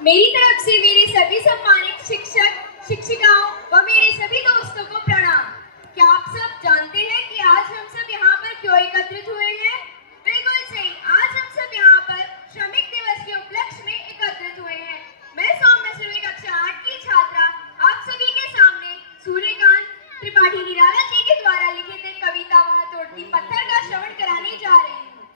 मेरी तरफ से मेरे सभी सम्मानित शिक्षक, शिक्षिकाओं व मेरे सभी दोस्तों को प्रणाम। क्या आप सब जानते हैं कि आज हम सब यहाँ पर क्यों एकत्रित हुए हैं? बिल्कुल सही, आज हम सब यहाँ पर श्रमिक दिवस के उपलक्ष्य में एकत्रित हुए हैं। मैं सौम्य श्रेणी कक्षा 8 की छात्रा आप सभी के सामने सूर्यकांत त्रिपाठी निराला जी के द्वारा लिखित एक कविता वह तोड़ती पत्थर का श्रवण कराने जा रही हूँ।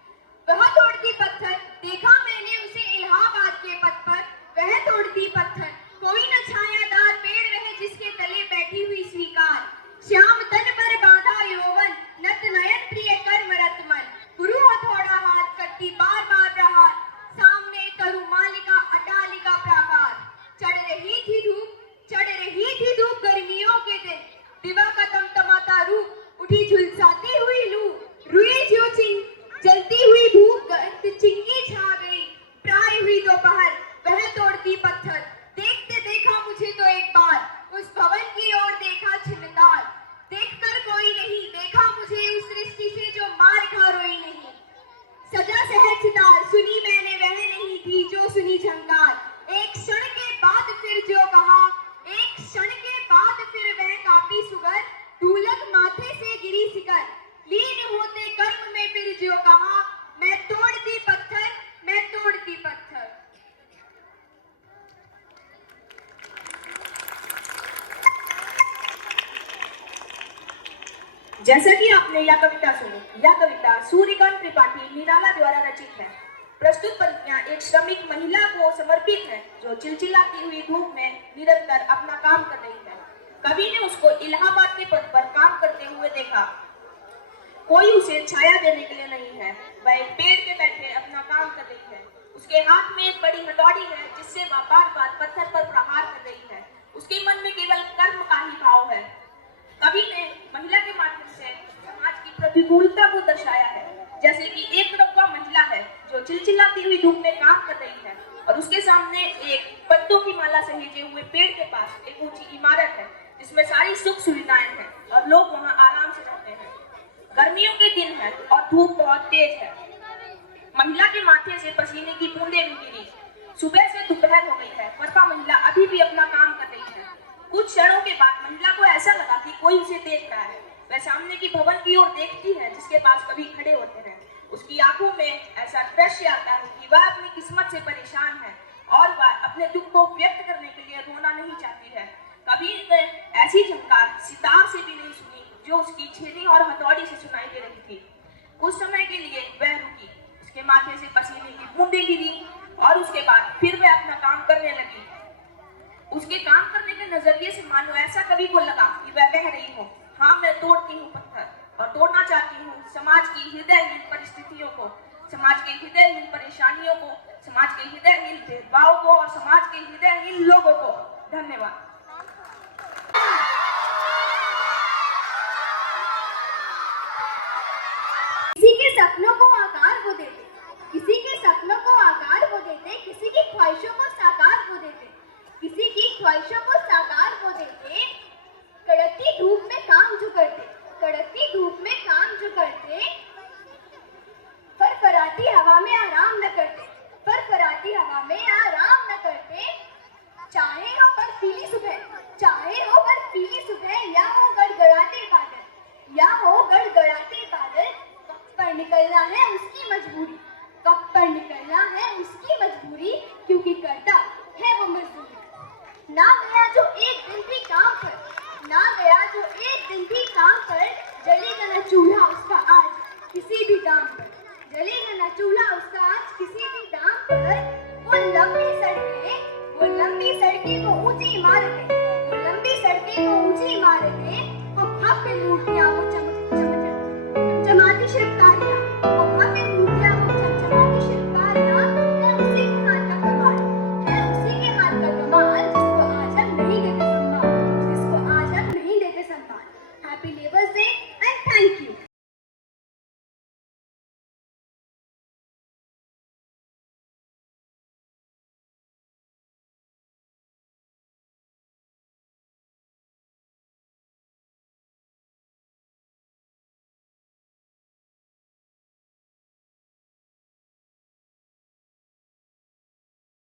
वह तोड़ती पत्थर देखा मैंने उसे इलाहाबाद के पथ पर, वह तोड़ती पत्थर कोई न छायादार पेड़ रहे जिसके तले बैठी हुई स्वीकार। श्याम तन पर बांधा यौवन नत नयन प्रिय कर्म रतमन, गुरु हथौड़ा हाथ करती बार बार प्रहार, सामने तरु मालिका अटालिका प्राकार। चढ़ रही थी धूप गर्मियों के दिन, दिवा का तमतमाता रूप उठी झुलसाती हुई लू, रुई जो जलती हुई भूख चिंगी छा गई, प्राय हुई दोपहर वह तोड़ती पत्थर। देखते देखा मुझे तो एक बार उस भवन की ओर देखा छिनताल, देखकर कोई नहीं देखा मुझे उस दृष्टि से जो मार खा रोई नहीं। सजा सहज सितार सुनी मैंने वह नहीं थी जो सुनी झंकार। एक क्षण के बाद फिर जो कहा, एक क्षण के बाद फिर वह कापी सुगर, ढूलक माथे से गिरी सिकर, लीन होते कर्म में फिर जो कहा, मैं तोड़ती पत्थर, मैं तोड़ती पत्थर। जैसा कि आपने यह कविता सुनी, यह कविता सूर्यकांत त्रिपाठी निराला द्वारा रचित है। प्रस्तुत पंक्तियां एक श्रमिक महिला को समर्पित है जो चिलचिलाती हुई धूप में निरंतर अपना काम कर रही है। कवि ने उसको इलाहाबाद के पथ पर काम करते हुए देखा। कोई उसे छाया देने के लिए नहीं है, वह एक पेड़ के बैठे अपना काम कर रही है। उसके हाथ में एक बड़ी हथौड़ी है जिससे वह बार बार पत्थर पर प्रहार कर रही है। उसके मन में केवल कर्म का ही भाव है। कवि ने महिला के माध्यम से समाज की प्रतिकूलता को दर्शाया है। जैसे कि एक तरफ वह महिला है जो चिलचिलाती हुई धूप में काम कर रही है और उसके सामने एक पत्तों की माला सहेजे हुए पेड़ के पास एक ऊंची इमारत है जिसमें सारी सुख सुविधाएं हैं और लोग वहां आराम से रहते हैं। गर्मियों के दिन है और धूप बहुत तेज है। महिला के माथे से पसीने की बूंदें भी गिरी। सुबह से दोपहर हो गई है पर वह महिला अभी भी अपना काम कर रही है। कुछ क्षणों के बाद महिला को ऐसा लगा कि कोई उसे देख रहा है। वह सामने की भवन की ओर देखती है जिसके पास कभी खड़े होते हैं। उसकी आंखों में ऐसा दृश्य आता है कि वह अपनी किस्मत से परेशान है और वह अपने दुख को व्यक्त करने के लिए रोना नहीं चाहती है। कभी ने ऐसी झंकार सितार से भी नहीं सुनी जो उसकी छेनी और हथौड़ी से सुनाई दे रही थी। कुछ समय के लिए वह रुकी, उसके माथे से पसीने की बूंदें गिरी और उसके बाद फिर वह अपना काम करने लगी। उसके काम करने के नजरिए से मानो ऐसा कवि को लगा कि वह कह रही हो, हाँ मैं तोड़ती हूँ पत्थर और तोड़ना चाहती हूँ समाज की हृदयहीन परिस्थितियों को, समाज के हृदयहीन परेशानियों को, समाज के हृदयहीन भेदभाव को और समाज के हृदयहीन लोगों को। धन्यवाद। किसी के सपनों को आकार वो देते, किसी के सपनों को आकार वो देते, किसी की ख्वाहिशों को साकार वो देते, किसी की ख्वाहिशों को साकार वो देते। कड़कती धूप में काम जो करते, कड़कती धूप में काम जो करते, फरफराती हवा में आराम न करते, फरफराती हवा में आराम न करते। चाहे हो बर्फीली सुबह, चाहे हो बर्फीली सुबह, या हो गड़गड़ाते बादल, या हो गड़गड़ाते बादल, पर निकलना है उसकी मजबूरी, कब पर निकलना है उसकी मजबूरी, क्योंकि करता है वो मजदूरी। ना गया जो एक दिन भी काम पर, ना गया जो एक दिन भी काम पर, जलेगा न चूल्हा उसका आज किसी भी दाम पर।